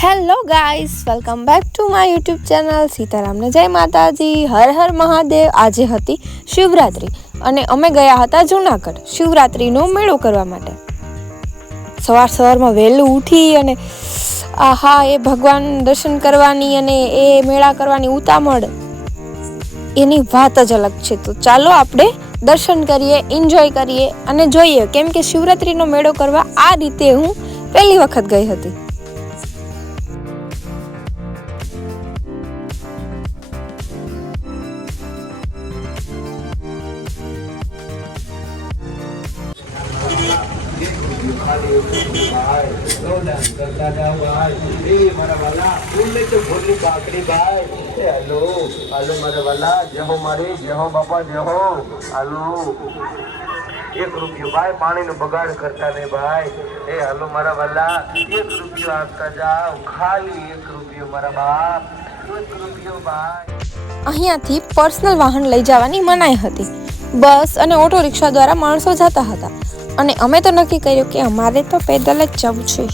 Hello guys, welcome back to my YouTube channel સીતારામને જય માતાજી, હર હર મહાદેવ। આજે હતી શિવરાત્રિ અને અમે ગયા હતા જૂનાગઢ શિવરાત્રિનો મેળો કરવા માટે। સવારમાં વહેલું ઉઠી અને આહા એ ભગવાન દર્શન કરવાની અને એ મેળા કરવાની ઉતામળ એની વાત જ અલગ છે। તો ચાલો આપણે દર્શન કરીએ, એન્જોય કરીએ અને જોઈએ, કેમ કે શિવરાત્રિનો મેળો કરવા આ રીતે હું પહેલી વખત ગઈ હતી। एक रुपये भाई पानी नो बगाड़ करता नहीं भाई। ए हेलो मारा वाला, एक रुपया आपका जाओ, खाली एक रुपये मारा बाप, एक रुपये भाई। અહીંયાથી પર્સનલ વાહન લઈ જવાની મનાઈ હતી। બસ અને ઓટો રિક્ષા દ્વારા માણસો જતા હતા અને અમે તો નક્કી કર્યું કે અમારે તો પેદલ જ જવું છે।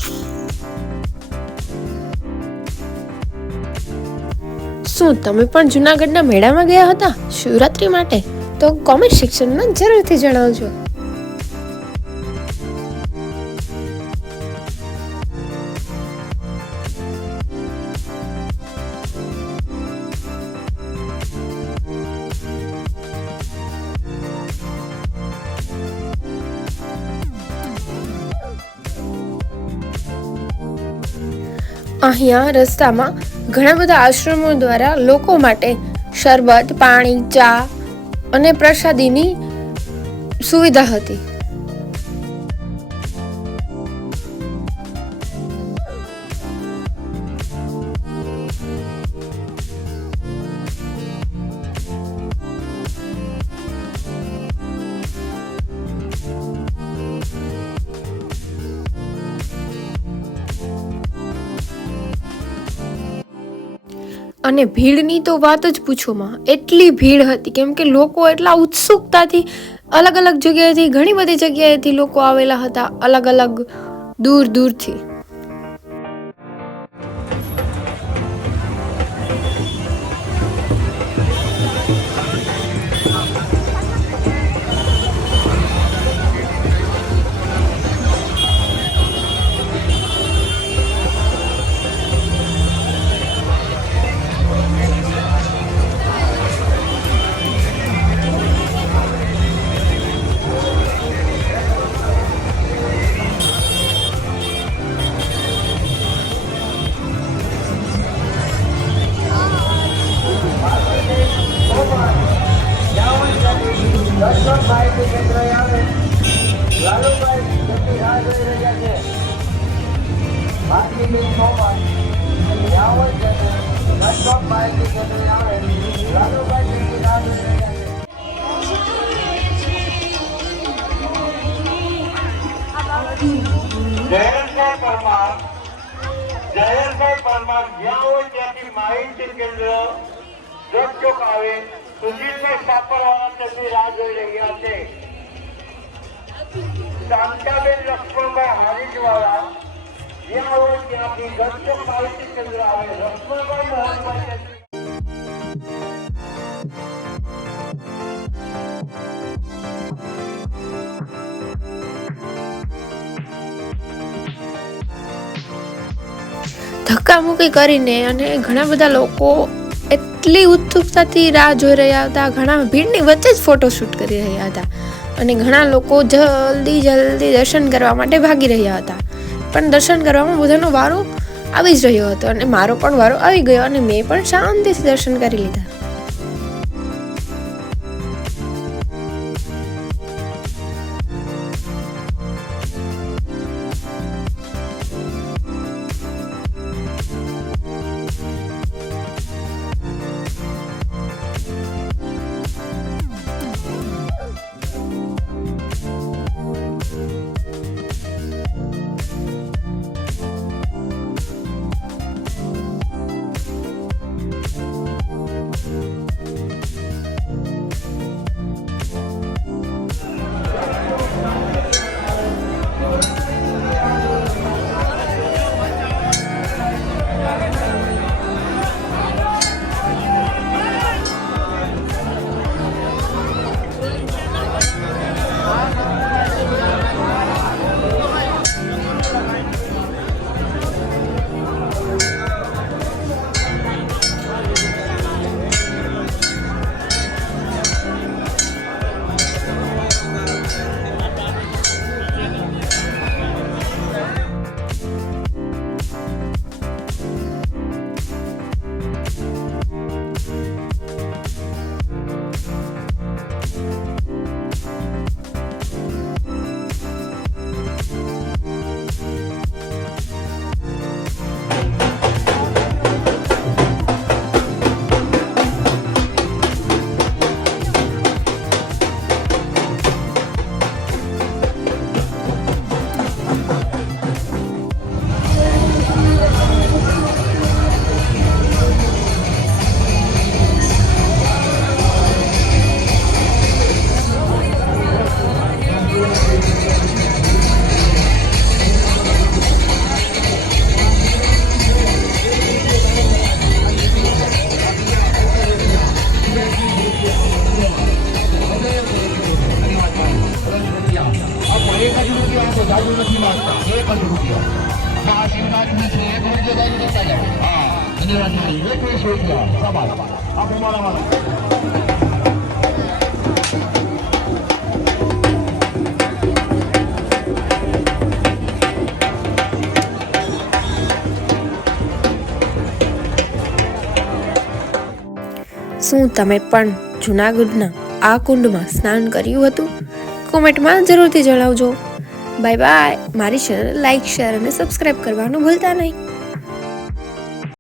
શું તમે પણ જૂનાગઢના મેળામાં ગયા હતા શિવરાત્રી માટે? તો કોમેન્ટ સેક્શનમાં જરૂરથી જણાવજો। અહીંયા રસ્તામાં ઘણા બધા આશ્રમો દ્વારા લોકો માટે શરબત, પાણી, ચા અને પ્રસાદીની સુવિધા હતી। અને ભીડની તો વાત જ પૂછોમાં, એટલી ભીડ હતી કેમ કે લોકો એટલા ઉત્સુકતાથી અલગ અલગ જગ્યાએથી, ઘણી બધી જગ્યાએથી લોકો આવેલા હતા, અલગ અલગ દૂર દૂરથી। જયેશભાઈ પરમાર જ્યાં હોય ત્યાંથી માહિતી કેન્દ્ર ચોક આવે, સુજીતભાઈ સાપરવાળા ત્યાંથી રાહ જોઈ રહ્યા છે। શાંતાબેન લક્ષ્મણભાઈ હારીજવાળા જ્યાં હોય ત્યાંથી ચોક માહિતી કેન્દ્ર આવે, લક્ષ્મણભાઈ મોહનભાઈ ધક્કામુક્કી કરીને અને ઘણા બધા લોકો એટલી ઉત્સુકતાથી રાહ જોઈ રહ્યા હતા, ઘણા ભીડની વચ્ચે જ ફોટોશૂટ કરી રહ્યા હતા અને ઘણા લોકો જલ્દી દર્શન કરવા માટે ભાગી રહ્યા હતા। પણ દર્શન કરવામાં બધાનો વારો આવી જ રહ્યો હતો અને મારો પણ વારો આવી ગયો અને મેં પણ શાંતિથી દર્શન કરી લીધા। શું તમે પણ જૂનાગઢના આ કુંડમાં સ્નાન કર્યું હતું? કોમેન્ટમાં જરૂરથી જણાવજો. Bye bye. મારી ચેનલ લાઈક, શેર અને સબસ્ક્રાઈબ કરવાનું ભૂલતા નહીં.